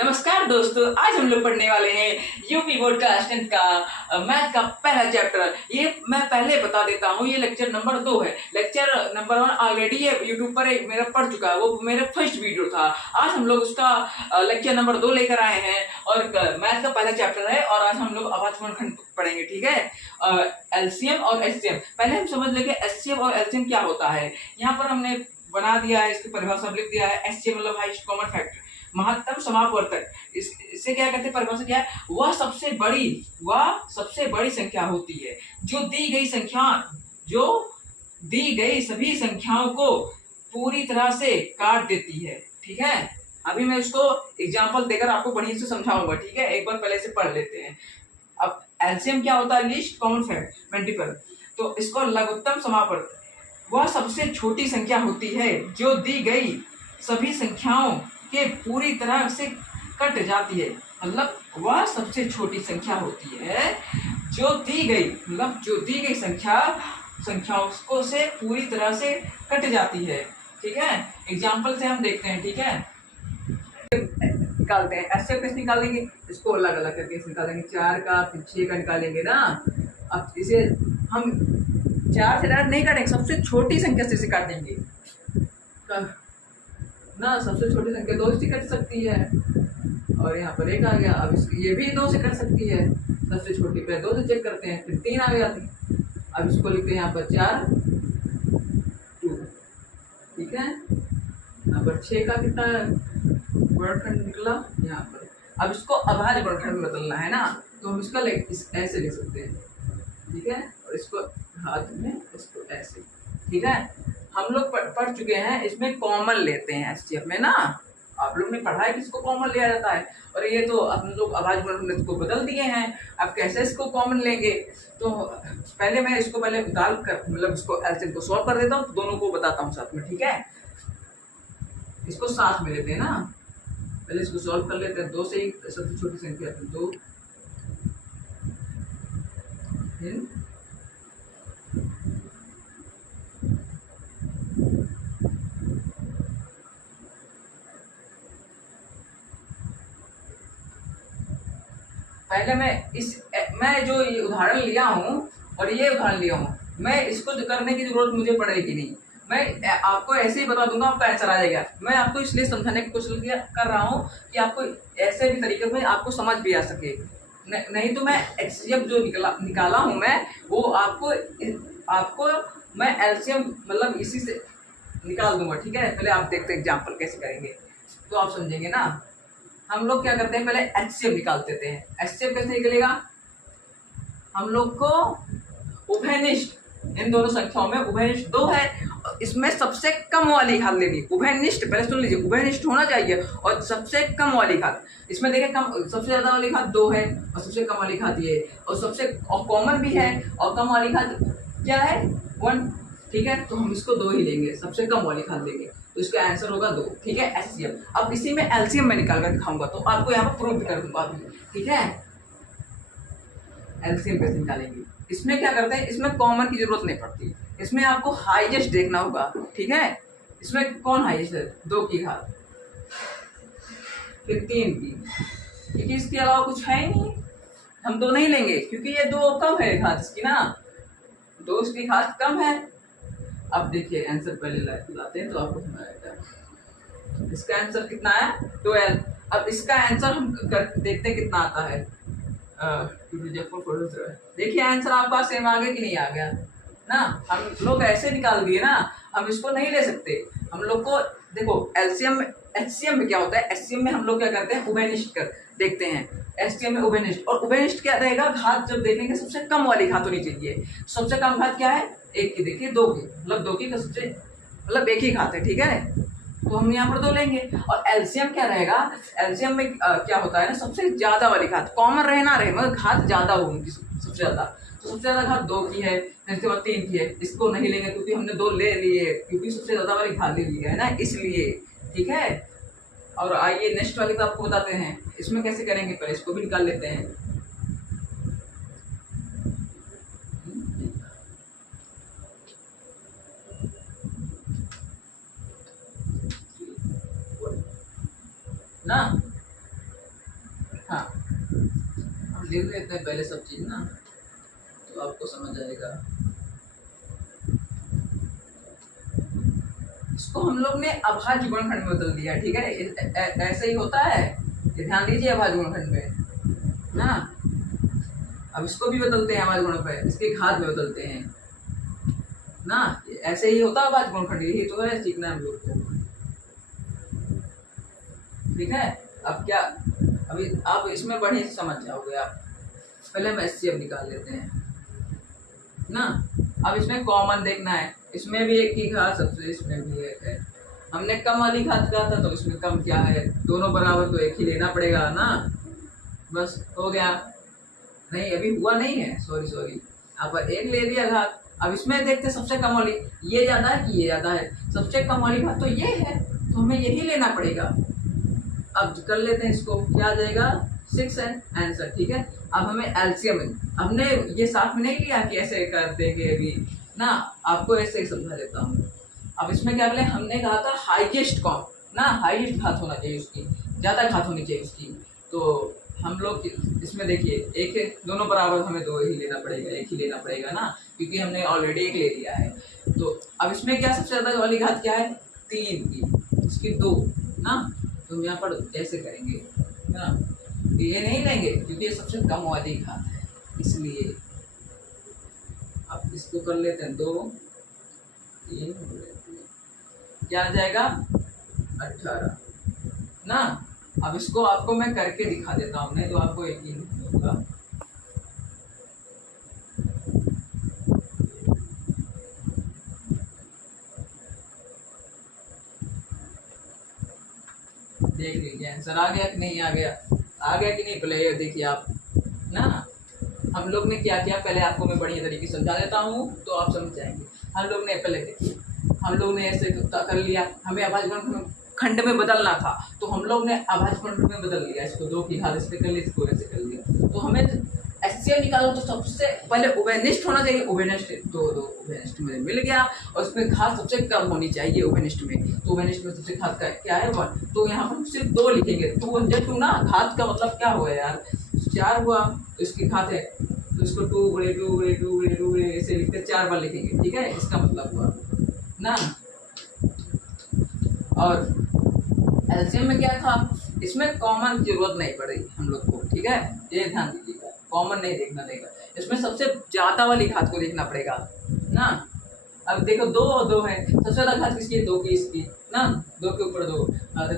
नमस्कार दोस्तों, आज हम लोग पढ़ने वाले हैं यूपी बोर्ड का स्टैंड का मैथ का पहला चैप्टर। ये मैं पहले बता देता हूँ, ये लेक्चर नंबर 2 है। लेक्चर नंबर 1 ऑलरेडी ये यूट्यूब पर एक मेरा पढ़ चुका है, वो मेरा फर्स्ट वीडियो था। आज हम लोग उसका लेक्चर नंबर 2 लेकर आए हैं और मैथ का पहला चैप्टर है और आज हम लोग आवाज गुणनखंड पढ़ेंगे। ठीक है, एलसीएम और एचसीएम। पहले हम समझ लेंगे एचसीएम और एलसीएम क्या होता है। यहाँ पर हमने बना दिया है, इसकी परिभाषा लिख दिया है। एचसीएम मतलब हाईएस्ट कॉमन फैक्टर, महत्तम समापवर्तक। इससे क्या कहते हैं, परिभाषा क्या है, वह सबसे बड़ी संख्या होती है जो दी गई सभी संख्याओं को पूरी तरह से काट देती है। ठीक है, अभी मैं उसको एग्जांपल देकर आपको बढ़िया से समझाऊंगा। ठीक है, एक बार पहले से पढ़ लेते हैं। अब एलसीएम क्या होता है, लीस्ट कॉमन फैक्टर मल्टीपल। तो इसको लघुत्तम समापवर्तक, वह सबसे छोटी संख्या होती है जो दी गई सभी संख्याओं के पूरी तरह से कट जाती है। मतलब वह सबसे छोटी संख्या होती है जो दी गई संख्याओं को से पूरी तरह से कट जाती है। ठीक है, एग्जाम्पल से हम देखते हैं। ठीक है, निकालते हैं। ऐसे कैसे निकालेंगे, इसको अलग अलग करके निकालेंगे। 4 का फिर 6 का निकालेंगे ना। अब इसे हम 4 से डायरेक्ट नहीं काटेंगे, सबसे छोटी संख्या से काटेंगे ना। सबसे छोटी संख्या 2 से कट सकती है और यहाँ पर 1 आ गया। अब ये भी 2 से कट सकती है, सबसे छोटी पे 2 से चेक करते हैं, फिर 3 आ गया थी। अब इसको लिखते हैं यहाँ पर 4 2। ठीक है, यहाँ पर 6 का कितना गुणनखंड निकला यहाँ पर। अब इसको अभाज्य गुणनखंड में बदलना है ना, तो हम इसका ऐसे लिख सकते हैं। ठीक है, और इसको हाथ में, इसको ऐसे। ठीक है, हम लोग पढ़ चुके हैं, इसमें कॉमन लेते हैं एचसीएफ में ना। आप लोग ने पढ़ा है कि इसको कॉमन लिया जाता है, और ये तो हम लोग अभाज्य गुणनखंड को बदल दिए हैं। अब कैसे इसको कॉमन लेंगे, तो पहले मैं इसको उतार कर मतलब इसको एलसीएम को सॉल्व कर देता हूँ, तो दोनों को बताता हूँ साथ में। ठीक है, इसको साथ में लेते हैं ना, पहले इसको सॉल्व कर लेते हैं। 2 से ही सबसे छोटी संख्या है, 2 पहले मैं जो ये उदाहरण लिया हूँ और ये उदाहरण लिया हूँ, मैं इसको करने की जरूरत मुझे पड़ेगी नहीं। मैं आपको ऐसे ही बता दूंगा, आपका आंसर आ जाएगा। मैं आपको इसलिए समझाने की कोशिश कर रहा हूँ कि आपको ऐसे भी तरीके में आपको समझ भी आ सके। नहीं तो मैं एचसीएफ जो निकाला हूँ मैं, वो आपको मैं एलसीएम मतलब इसी से निकाल दूंगा। ठीक है, पहले आप देखते एग्जाम्पल कैसे करेंगे तो आप समझेंगे ना। हम लोग क्या करते हैं, पहले एचसीएफ निकाल देते हैं। एचसीएफ कैसे निकलेगा, हम लोग को उभयनिष्ठ, इन दोनों संख्याओं में उभयनिष्ठ 2 है, इसमें सबसे कम वाली घात लेनी। उभयनिष्ठ, पहले सुन लीजिए, उभयनिष्ठ होना चाहिए और सबसे कम वाली घात। इसमें देखिए, सबसे ज्यादा वाली घात 2 है और सबसे कम वाली घात ये है, और कॉमन भी है, और कम वाली घात क्या है, 1। ठीक है, तो हम इसको 2 ही लेंगे, सबसे कम वाली घात लेंगे, तो इसका आंसर होगा 2। ठीक है, एचसीएम। अब इसी में एलसीएम में निकाल कर दिखाऊंगा, तो आपको यहाँ पर प्रूफ भी कर दूंगा अभी। ठीक है, एलसीएम कैसे निकालेंगे, इसमें क्या करते हैं, इसमें कॉमन की जरूरत नहीं पड़ती, इसमें आपको हाईएस्ट देखना होगा। ठीक है, इसमें कौन हाईएस्ट है, 2 की घात, फिर 3 की, क्योंकि इसके अलावा कुछ है ही नहीं। हम 2 नहीं लेंगे क्योंकि ये 2 कम है घात इसकी ना, 2 इसकी घात कम है। अब देखिए आंसर पहले लाते हैं तो आपको समझ आएगा। इसका आंसर कितना है, 12। अब इसका आंसर हम देखते हैं कितना आता है। देखिए आंसर आपका सेम आ गया कि नहीं आ गया ना। हम लोग ऐसे निकाल दिए ना, हम इसको नहीं ले सकते। हम लोग को देखो, एलसीएम एचसीएम में क्या होता है, एचसीएम में हम लोग क्या करते हैं, उभयनिष्ठ कर देखते हैं। एचसीएम में उभयनिष्ठ, और उभयनिष्ठ क्या रहेगा, घात जब देखेंगे सबसे कम वाली घात होनी चाहिए। सबसे कम घात क्या है, 1 की, देखिए 2 की, मतलब 2 की सबसे मतलब 1 ही घात है। ठीक है, तो हम यहाँ पर 2 लेंगे। और एलसीएम क्या रहेगा, एलसीएम में क्या होता है ना, सबसे ज्यादा वाली घात, कॉमन रहे ना रहे मगर घात ज्यादा हो उनकी, सबसे ज्यादा। तो सबसे ज्यादा घात 2 की है, इसके बाद 3 की है, इसको नहीं लेंगे क्योंकि हमने 2 ले लिए, क्योंकि सबसे ज्यादा वाली घात ले ली है ना, इसलिए। ठीक है, और आइए नेक्स्ट वाले को आपको बताते हैं, इसमें कैसे करेंगे, पहले इसको भी निकाल लेते हैं। ना लिख लेते हैं पहले सब चीज़ ना, तो आपको समझ आएगा। इसको हम लोग ने अभाज्य गुणनखंड में बदल दिया, ठीक है। ऐसे ही होता है, ये ध्यान दीजिए अभाज्य गुणनखंड में ना। अब इसको भी बदलते हैं अभाज्य गुणों पे, इसके घात में बदलते हैं ना। ऐसे ही होता है अभाज्य गुणनखंड, यही तो है सीखना हम लोग को, ठीक है। अब क्या, अभी आप इसमें बढ़िया से समझ जाओगे आप। पहले हम एचसीएफ निकाल लेते हैं ना। अब इसमें कॉमन देखना है, इसमें भी एक ही घात सबसे, इसमें भी एक है। हमने कम वाली घात कहा था, तो इसमें कम क्या है, दोनों बराबर तो एक ही लेना पड़ेगा ना। बस हो गया, नहीं अभी हुआ नहीं है, सॉरी यहाँ पर एक ले लिया घात। अब इसमें देखते सबसे कम वाली, ये ज्यादा है कि ये ज्यादा है, सबसे कम वाली घात तो ये है, तो हमें यही लेना पड़ेगा। अब कर लेते हैं इसको, क्या आ जाएगा 6 है आंसर, ठीक है। अब हमें एलसीएम, हमने ये साथ में नहीं लिया कि ऐसे कर देंगे अभी ना, आपको ऐसे समझा देता हूँ। अब इसमें क्या बोले, हमने कहा था हाईएस्ट कॉम ना, हाईएस्ट घात होना चाहिए उसकी, ज्यादा घात होनी चाहिए उसकी। तो हम लोग इसमें देखिए एक है, दोनों बराबर, हमें दो ही लेना पड़ेगा, एक ही लेना पड़ेगा ना, क्योंकि हमने ऑलरेडी एक ले लिया है। तो अब इसमें क्या सबसे ज्यादा वाली घात क्या है, 3 की, उसकी 2 ना। तो हम यहाँ पर ऐसे करेंगे ना, ये नहीं लेंगे क्योंकि ये सबसे कम वाली घात है, इसलिए अब इसको कर लेते हैं 2 3, क्या आ जाएगा 18 ना। अब इसको आपको मैं करके दिखा देता हूँ, नहीं तो आपको यकीन नहीं होगा। देख लीजिए आंसर आ गया कि नहीं आ गया, आ गया कि नहीं, पहले ये देखिए आप ना। हम लोग ने क्या किया, पहले आपको मैं बढ़िया तरीके से समझा देता हूँ तो आप समझ जाएंगे। हम लोग ने पहले देखिए, हम लोग ने ऐसे कर लिया, हमें अभाज्य गुणनखंड में बदलना था, तो हम लोग ने अभाज्य गुणनखंड में बदल लिया, इसको 2 की घात इस पे कर ली, इसको ऐसे कर लिया। तो हमें एचसीएफ निकालो तो सबसे पहले उभयनिष्ठ होना चाहिए, उभयनिष्ठ दो उभयनिष्ठ मुझे मिल गया, और उसमें घात सबसे कम होनी चाहिए उभयनिष्ठ में। तो उभयनिष्ठ में सबसे घात का क्या है 1, तो यहाँ पर सिर्फ 2 लिखेंगे, 2 ना, घात का मतलब क्या हुआ यार, 4 हुआ, तो इसकी घात है, तो इसको 2 ऐसे लिखते 4 बार लिखेंगे, ठीक है, इसका मतलब हुआ ना। और एलसीएम में क्या था, इसमें कॉमन की जरूरत नहीं पड़ेगी हम लोग को, ठीक है, ये ध्यान दीजिएगा, कॉमन नहीं देखना पड़ेगा, इसमें सबसे ज्यादा वाली घात को देखना पड़ेगा ना। अब देखो 2 और 2 है, सबसे ज्यादा घात किसकी है, 2 की, इसकी ना, 2 के ऊपर 2,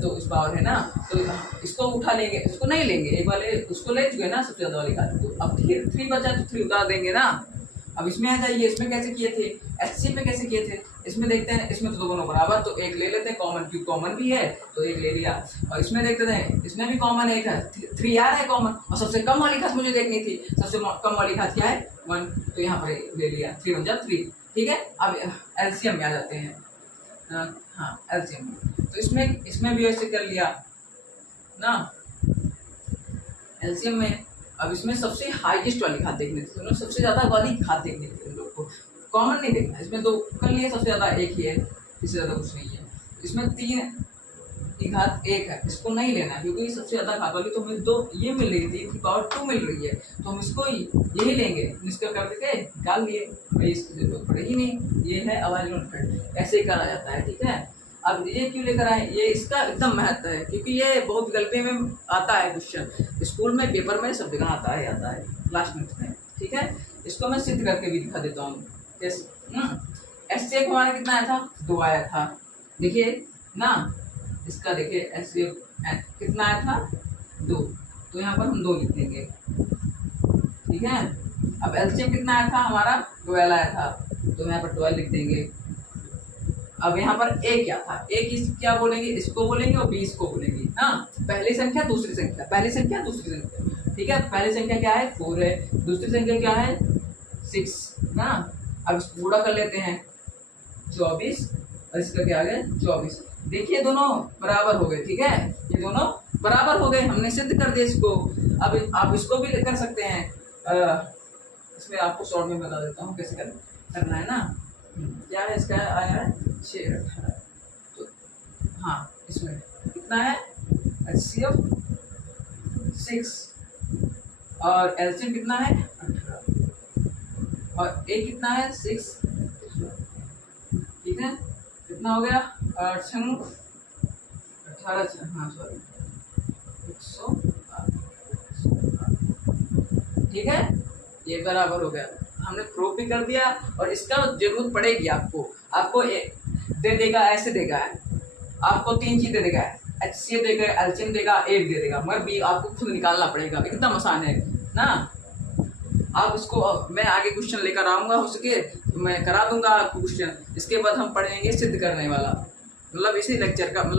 तो इस पावर है ना, तो इसको उठा लेंगे, इसको नहीं लेंगे, एक वाले उसको ले चुके ना सबसे ज्यादा वाली घात को। अब 3 बचा तो 3 उतार देंगे ना। अब इसमें आ जाइए, इसमें कैसे किए थे, एचसी पे कैसे किए थे, इसमें देखते हैं, इसमें तो दोनों बराबर, तो एक ले लेते हैं कॉमन, क्योंकि कॉमन भी है तो एक ले लिया। और इसमें देखते थे, इसमें भी कॉमन एक है, 3 आ रहा है कॉमन, और सबसे कम वाली घात मुझे देखनी थी, सबसे कम वाली घात क्या है 1, तो यहाँ पर ले लिया, 3 1 जा 3, ठीक है। अब एलसीएम में आ जाते हैं, हाँ एलसीएम में, तो इसमें भी ऐसे कर लिया ना एलसीएम में। अब इसमें सबसे हाईएस्ट वाली घात देखनी थी, सबसे ज्यादा वाली घात देखनी थी हम लोग को, कॉमन नहीं देखना। इसमें 2 कर लिए, सबसे ज्यादा एक ही है, इससे ज्यादा कुछ नहीं है। इसमें 3 की घात 1 है, इसको नहीं लेना क्योंकि सबसे ज्यादा घात वाली तो हमें 2 ये मिल रही थी, पावर 2 मिल रही है, तो हम इसको यही लेंगे, इसका कर देके निकाल लिए, भाई इसकी जरूरत पड़ेगी नहीं, ये है अभाज्य गुणनखंड, ऐसे ही करा जाता है, ठीक है। अब ये क्यों लेकर आए, ये इसका एकदम महत्व है, क्योंकि ये बहुत गलती में आता है क्वेश्चन, स्कूल में पेपर में सब जगह आता है क्लास में, ठीक है। इसको मैं सिद्ध करके भी दिखा देता हूँ कैसे। एचसीएफ हमारा कितना आया था, 2 आया था, देखिए ना, इसका देखिए एचसीएफ कितना आया था 2, तो यहाँ पर हम 2 लिख देंगे, ठीक है। अब एलसीएम कितना आया था हमारा, 12 आया था, तो यहाँ पर 12 लिख देंगे। अब यहाँ पर ए क्या था, ए की क्या बोलेंगे, इसको बोलेंगे और बी इसको बोलेंगे ना, पहली संख्या दूसरी संख्या, पहली संख्या दूसरी संख्या, ठीक है। पहली संख्या क्या है 4 है, दूसरी संख्या क्या है 6 ना। अब इसको पूरा कर लेते हैं 24, और इसका क्या आ गया 24, देखिए दोनों बराबर हो गए, ठीक है, ये दोनों बराबर हो गए, हमने सिद्ध कर दिया इसको। अब आप इसको भी कर सकते हैं, इसमें आपको शॉर्ट में बता देता हूँ कैसे करना है ना। क्या है इसका, आया है 6 18, तो हाँ इसमें कितना है एचसीएफ 6, और एलसीएम कितना है 18 और ए कितना है 6। ठीक है, कितना हो गया 8 छंग 18, हाँ सॉरी 108। ठीक है, ये बराबर हो गया। हमने प्रूफ भी कर दिया और इसका जरूरत पड़ेगी आपको। आपको दे देगा, ऐसे देगा है, आपको 3 चीज दे देगा, HCF देगा, एलसीएम देगा, ए दे देगा, मगर बी आपको खुद निकालना पड़ेगा। एकदम आसान है ना। आप इसको मैं आगे क्वेश्चन लेकर आऊंगा, हो सके तो मैं करा दूंगा आपको क्वेश्चन। इसके बाद हम पढ़ेंगे सिद्ध करने वाला, मतलब इसी लेक्चर का मतलब